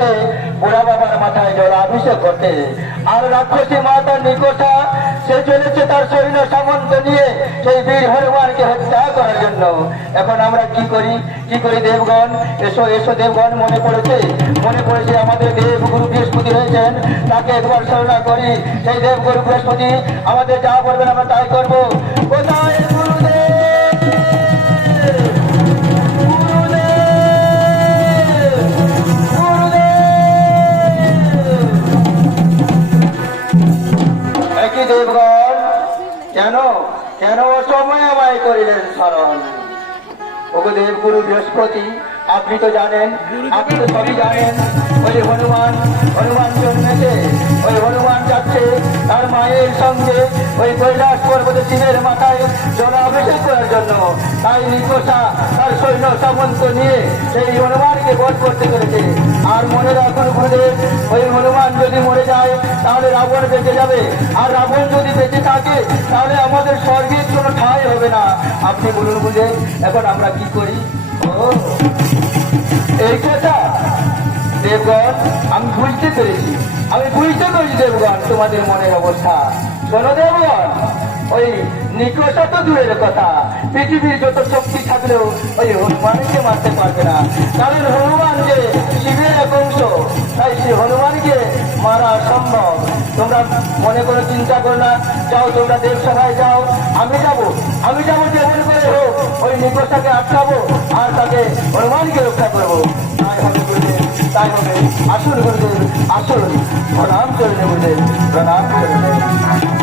সাথে বুড়া বাবার মাথায় জলাভিষেক করতে। আর রাক্ষসী মাতা নিকোষা সে চলেছে তার সৈন্য সামন্ত নিয়ে সেই বীর হনুমানকে হত্যা করার জন্য। এখন আমরা কি করি দেবগণ? এসো এসো দেবগণ, মনে পড়েছে আমাদের দেবগুরু বৃহস্পতি রয়েছেন, তাকে একবার স্মরণ করি। সেই দেবগুরু বৃহস্পতি আমাদের যা বলবেন আমরা তাই করবো। কোথায় গুরুদেব? একই দেবগণ, কেন কেন অসময় আমায় করিলেন স্মরণ? ওগো দেবগুরু বৃহস্পতি, আপনি তো জানেন, আপনি তো সবই জানেন। ওই হনুমান জন্মেছে, ওই হনুমান যাচ্ছে তার মায়ের সঙ্গে ওই কৈলাস পর্বতে শিবের মাথায় জলাভিষেক করার জন্য। তাই নিকোষা তার সৈন্য সামন্ত নিয়ে সেই হনুমানকে বধ করতে চলেছে। আর মনে রাখুন গুরুদেব, ওই হনুমান যদি মরে যায় তাহলে রাবণ বেঁচে যাবে, আর রাবণ যদি বেঁচে থাকে তাহলে আমাদের স্বর্গের কোনো ঠাঁই হবে না। আপনি বলুন গুরুদেব, এখন আমরা কি করি? ও এই কথা দেবগণ, আমি বুঝতে পেরেছি দেবগণ তোমাদের মনের অবস্থা। শোনো দেবগণ, ওই নিকোষা তো দূরের কথা, পৃথিবীর যত শক্তি থাকলেও ওই হনুমানকে মারতে পারবে না। কারণ হনুমান যে শিবের এক অংশ, তাই সে হনুমানকে মারা সম্ভব। তোমরা মনে করে চিন্তা করো না, যাও তোমরা দেবসভায় যাও, আমি যাবো যেমন করে হোক ওই নিকোষাকে আটকাবো আর তাকে হনুমানকে রক্ষা করবো। তাই হবে গুরুদেব, তাই হবে। আসুন গুরুদেব, আসুন। প্রণাম চরণে গুরুদেব, প্রণাম চরণে।